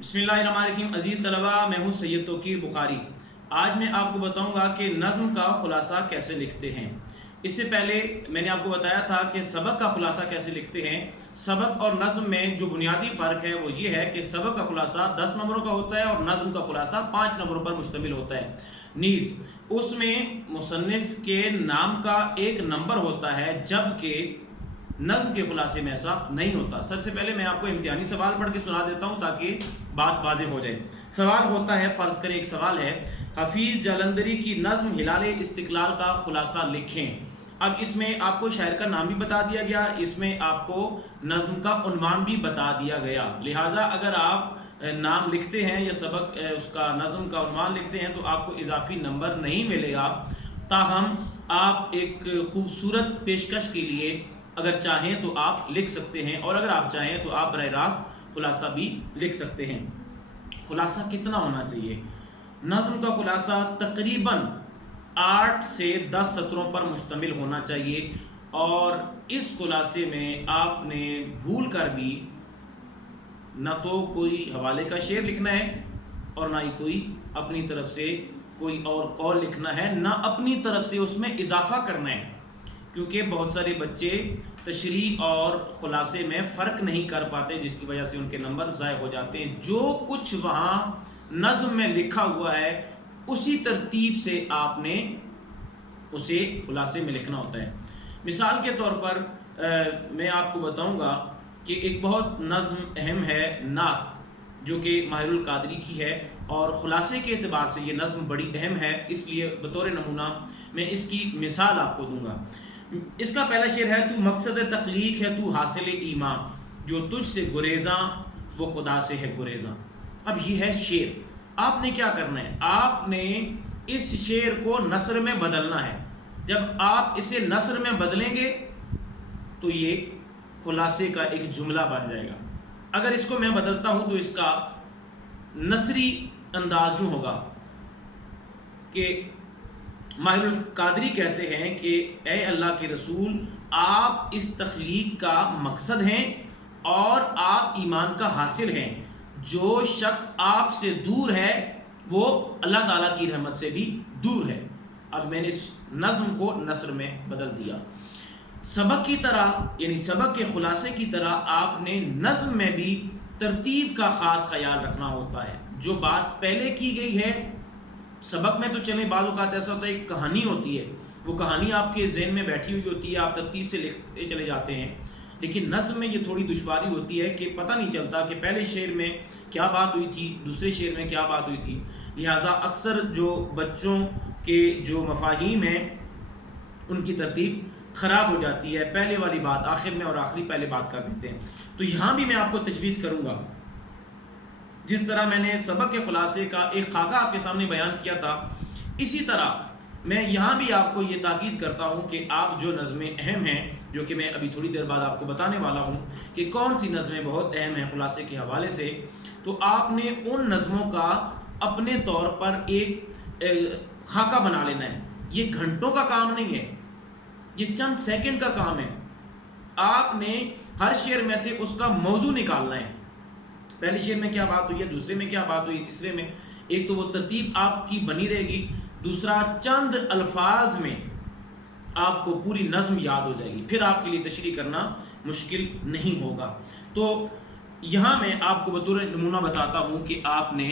बिस्मिल्लाहिर्रहमानिर्रहीम। अजीज़ तलबा, मैं हूँ सैयद तौकीर बुखारी। आज मैं आपको बताऊँगा कि नज़्म का ख़ुलासा कैसे लिखते हैं। इससे पहले मैंने आपको बताया था कि सबक का ख़ुलासा कैसे लिखते हैं। सबक और नज़्म में जो बुनियादी फ़र्क है वो ये है कि सबक का ख़ुलासा 10 नंबरों का होता है और नज़्म का ख़ुलासा 5 नंबरों पर मुश्तमिल होता है। नीज़ उसमें मुसन्निफ़ के नाम का एक नंबर होता है, जबकि नज़्म के खुलासे में ऐसा नहीं होता। सबसे पहले मैं आपको इम्तिहानी सवाल पढ़ के सुना देता हूँ ताकि बात वाज़ेह हो जाए। सवाल होता है, फ़र्ज़ करें एक सवाल है, हफ़ीज़ जालंधरी की नज़्म हिलाल इस्तिक़लाल का खुलासा लिखें। अब इसमें आपको शायर का नाम भी बता दिया गया, इसमें आपको नज़्म का उन्वान भी बता दिया गया। लिहाजा अगर आप नाम लिखते हैं या सबक उसका नज़्म का उन्वान लिखते हैं तो आपको इजाफी नंबर नहीं मिलेगा। ताहम आप एक खूबसूरत पेशकश के लिए अगर चाहें तो आप लिख सकते हैं, और अगर आप चाहें तो आप बराह रास्त खुलासा भी लिख सकते हैं। खुलासा कितना होना चाहिए? नज़्म का खुलासा तकरीबन 8 से 10 सत्रों पर मुश्तमिल होना चाहिए, और इस खुलासे में आपने भूल कर भी ना तो कोई हवाले का शेर लिखना है और ना ही कोई अपनी तरफ से कोई और कौल लिखना है, ना अपनी तरफ से उसमें इजाफा करना है, क्योंकि बहुत सारे बच्चे तशरीह और ख़ुलासे में फ़र्क नहीं कर पाते, जिसकी वजह से उनके नंबर ज़ाय हो जाते हैं। जो कुछ वहाँ नज़्म में लिखा हुआ है उसी तरतीब से आपने उसे ख़ुलासे में लिखना होता है। मिसाल के तौर पर मैं आपको बताऊँगा कि एक बहुत नज़्म अहम है, नात, जो कि माहिरुल कादरी की है, और ख़ुलासे के एतबार से ये नज़्म बड़ी अहम है, इसलिए बतौर नमूना मैं इसकी मिसाल आपको दूँगा। इसका पहला शेर है, तू मकसद तख्लीक है, तू हासिल ईमान, जो तुझसे गुरेज़ा वो खुदा से है गुरेज़ा। अब ये है शेर। आपने क्या करना है? आपने इस शेर को नसर में बदलना है। जब आप इसे नसर में बदलेंगे तो ये खुलासे का एक जुमला बन जाएगा। अगर इसको मैं बदलता हूँ तो इसका नसरी अंदाज यूँ होगा कि माहिरुल कादरी कहते हैं कि ए अल्लाह के रसूल, आप इस तख्लीक का मकसद हैं और आप ईमान का हासिल हैं। जो शख्स आपसे दूर है वो अल्लाह ताला की रहमत से भी दूर है। अब मैंने इस नज़्म को नसर में बदल दिया। सबक की तरह, यानी सबक के खुलासे की तरह आपने नज़्म में भी तरतीब का ख़ास ख्याल रखना होता है। जो बात पहले की गई है सबक में तो चलें, बाल औक़ात ऐसा होता है एक कहानी होती है, वो कहानी आपके ज़हन में बैठी हुई होती है, आप तरतीब से लिखते चले जाते हैं। लेकिन नज़्म में ये थोड़ी दुश्वारी होती है कि पता नहीं चलता कि पहले शेर में क्या बात हुई थी, दूसरे शेर में क्या बात हुई थी। लिहाजा अक्सर जो बच्चों के जो मफ़ाहीम हैं उनकी तरतीब ख़राब हो जाती है, पहले वाली बात आखिर में और आखिरी पहले बात कर देते हैं। तो यहाँ भी मैं आपको तजवीज़ करूँगा, जिस तरह मैंने सबक के खुलासे का एक खाका आपके सामने बयान किया था, इसी तरह मैं यहाँ भी आपको ये ताकीद करता हूँ कि आप जो नज़में अहम हैं, जो कि मैं अभी थोड़ी देर बाद आपको बताने वाला हूँ कि कौन सी नज़में बहुत अहम हैं खुलासे के हवाले से, तो आपने उन नज़मों का अपने तौर पर एक खाका बना लेना है। ये घंटों का काम नहीं है, ये चंद सेकंड का काम है। आपने हर शेर में से उसका मौजू निकालना है। पहले शेर में क्या बात हुई है, दूसरे में क्या बात हुई, तीसरे में, एक तो वो तरतीब आपकी बनी रहेगी, दूसरा चंद अल्फाज में आपको पूरी नज़्म याद हो जाएगी, फिर आपके लिए तशरीह करना मुश्किल नहीं होगा। तो यहाँ मैं आपको बतौर नमूना बताता हूँ कि आपने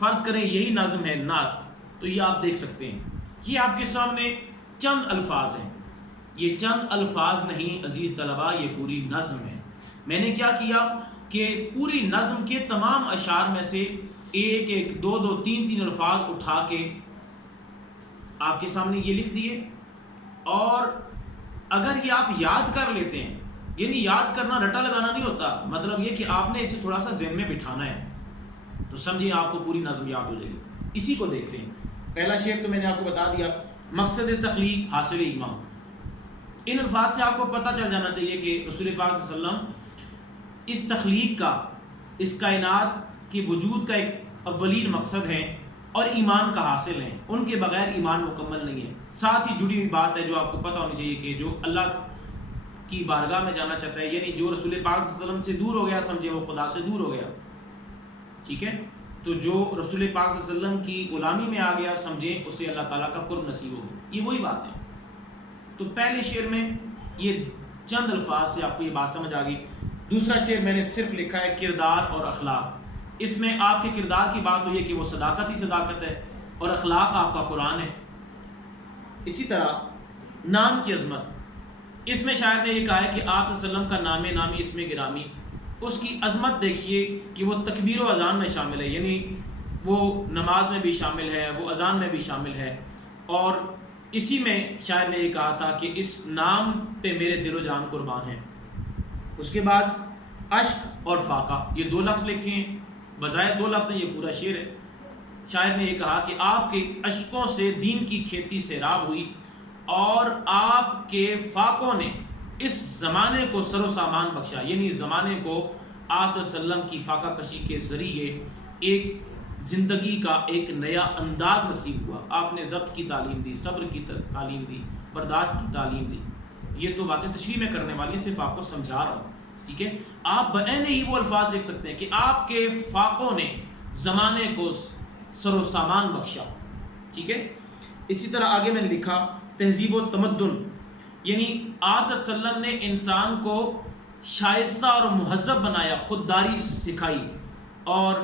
फ़र्ज़ करें यही नज़्म है नात, तो ये आप देख सकते हैं, ये आपके सामने चंद अल्फाज हैं। ये चंद अल्फाज नहीं अजीज़ तलबा, ये पूरी नज़्म है। मैंने क्या किया कि पूरी नज़्म के तमाम अशार में से एक एक, दो दो, तीन तीन अल्फाज उठा के आपके सामने ये लिख दिए। और अगर ये आप याद कर लेते हैं, यानी याद करना रटा लगाना नहीं होता, मतलब ये कि आपने इसे थोड़ा सा ज़हन में बिठाना है, तो समझिए आपको पूरी नज़्म याद हो जाएगी। इसी को देखते हैं। पहला शेर तो मैंने आपको बता दिया, मकसद तख्लीक हासिल ईमान। इन अल्फाज से आपको पता चल जाना चाहिए कि रसूल पाक सल्लल्लाहु अलैहि वसल्लम इस तख्लीक का, इस कायनात के वजूद का एक अव्वलीन मकसद है और ईमान का हासिल है। उनके बगैर ईमान मुकम्मल नहीं है। साथ ही जुड़ी हुई बात है जो आपको पता होनी चाहिए कि जो अल्लाह की बारगाह में जाना चाहता है, यानी जो रसूल पाक सल्लल्लाहु अलैहि वसल्लम से दूर हो गया, समझे वो खुदा से दूर हो गया। ٹھیک ہے، تو جو رسول پاک صلی اللہ علیہ وسلم کی غلامی میں آ گیا سمجھیں اسے اللہ تعالیٰ کا قرب نصیب ہو گیا، یہ وہی بات ہے۔ تو پہلے شعر میں یہ چند الفاظ سے آپ کو یہ بات سمجھ آ گئی۔ دوسرا شعر میں نے صرف لکھا ہے کردار اور اخلاق، اس میں آپ کے کردار کی بات ہوئی ہے کہ وہ صداقت ہی صداقت ہے، اور اخلاق آپ کا قرآن ہے۔ اسی طرح نام کی عظمت، اس میں شاعر نے یہ کہا ہے کہ آپ صلی اللہ علیہ وسلم کا نام نامی اس میں گرامی، اس کی عظمت دیکھیے کہ وہ تکبیر و اذان میں شامل ہے، یعنی وہ نماز میں بھی شامل ہے، وہ اذان میں بھی شامل ہے، اور اسی میں شاعر نے یہ کہا تھا کہ اس نام پہ میرے دل و جان قربان ہے۔ اس کے بعد اشک اور فاقہ، یہ دو لفظ لکھے ہیں، بظاہر دو لفظ ہیں، یہ پورا شعر ہے۔ شاعر نے یہ کہا کہ آپ کے اشکوں سے دین کی کھیتی سیراب ہوئی، اور آپ کے فاقوں نے اس زمانے کو سر و سامان بخشا، یعنی زمانے کو آپ صلی اللہ علیہ وسلم کی فاقہ کشی کے ذریعے ایک زندگی کا ایک نیا انداز نصیب ہوا۔ آپ نے ضبط کی تعلیم دی، صبر کی تعلیم دی، برداشت کی تعلیم دی۔ یہ تو باتیں تشریح میں کرنے والی ہیں، صرف آپ کو سمجھا رہا ہوں، ٹھیک ہے۔ آپ بعین ہی وہ الفاظ لکھ سکتے ہیں کہ آپ کے فاقوں نے زمانے کو سر و سامان بخشا، ٹھیک ہے۔ اسی طرح آگے میں نے لکھا تہذیب و تمدن، یعنی آپ صلی اللہ علیہ وسلم نے انسان کو شائستہ اور مہذب بنایا، خودداری سکھائی، اور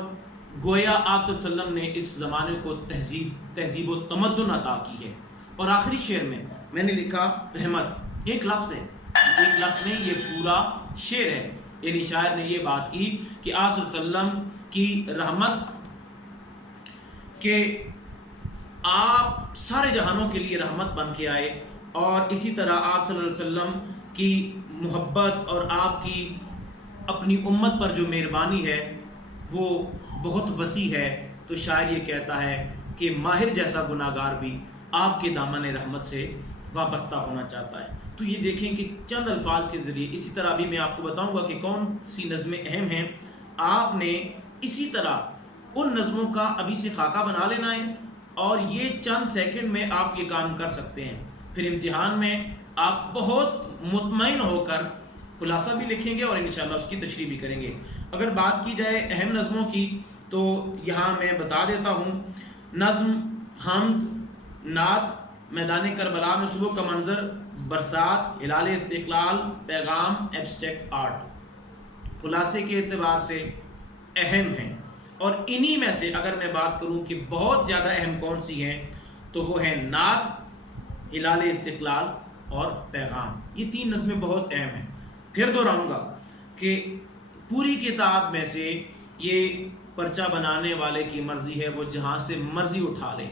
گویا آپ صلی اللہ علیہ وسلم نے اس زمانے کو تہذیب و تمدن عطا کی ہے۔ اور آخری شعر میں نے لکھا رحمت، ایک لفظ ہے، ایک لفظ نہیں، یہ پورا شعر ہے، یعنی شاعر نے یہ بات کی کہ آپ صلی اللہ علیہ وسلم کی رحمت، کہ آپ سارے جہانوں کے لیے رحمت بن کے آئے، اور اسی طرح آپ صلی اللہ علیہ وسلم کی محبت اور آپ کی اپنی امت پر جو مہربانی ہے وہ بہت وسیع ہے۔ تو شاعر یہ کہتا ہے کہ ماہر جیسا گناہ گار بھی آپ کے دامن رحمت سے وابستہ ہونا چاہتا ہے۔ تو یہ دیکھیں کہ چند الفاظ کے ذریعے، اسی طرح بھی میں آپ کو بتاؤں گا کہ کون سی نظمیں اہم ہیں، آپ نے اسی طرح ان نظموں کا ابھی سے خاکہ بنا لینا ہے، اور یہ چند سیکنڈ میں آپ یہ کام کر سکتے ہیں۔ پھر امتحان میں آپ بہت مطمئن ہو کر خلاصہ بھی لکھیں گے اور انشاءاللہ اس کی تشریح بھی کریں گے۔ اگر بات کی جائے اہم نظموں کی تو یہاں میں بتا دیتا ہوں، نظم، حمد، نعت، میدان کربلا میں صبح کا منظر، برسات، ہلال استقلال، پیغام، ایبسٹریکٹ آرٹ خلاصے کے اعتبار سے اہم ہیں۔ اور انہی میں سے اگر میں بات کروں کہ بہت زیادہ اہم کون سی ہیں تو وہ ہیں نعت، ہلال استقلال اور پیغام، یہ تین نظمیں بہت اہم ہیں۔ پھر دہراؤں گا کہ پوری کتاب میں سے یہ پرچہ بنانے والے کی مرضی ہے، وہ جہاں سے مرضی اٹھا لے،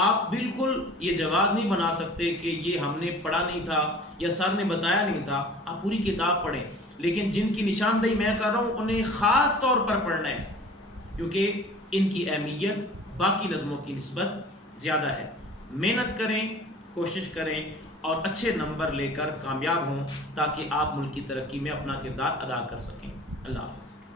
آپ بالکل یہ جواز نہیں بنا سکتے کہ یہ ہم نے پڑھا نہیں تھا یا سر نے بتایا نہیں تھا۔ آپ پوری کتاب پڑھیں، لیکن جن کی نشاندہی میں کر رہا ہوں انہیں خاص طور پر پڑھنا ہے، کیونکہ ان کی اہمیت باقی نظموں کی نسبت زیادہ ہے۔ محنت کریں، کوشش کریں اور اچھے نمبر لے کر کامیاب ہوں، تاکہ آپ ملک کی ترقی میں اپنا کردار ادا کر سکیں۔ اللہ حافظ۔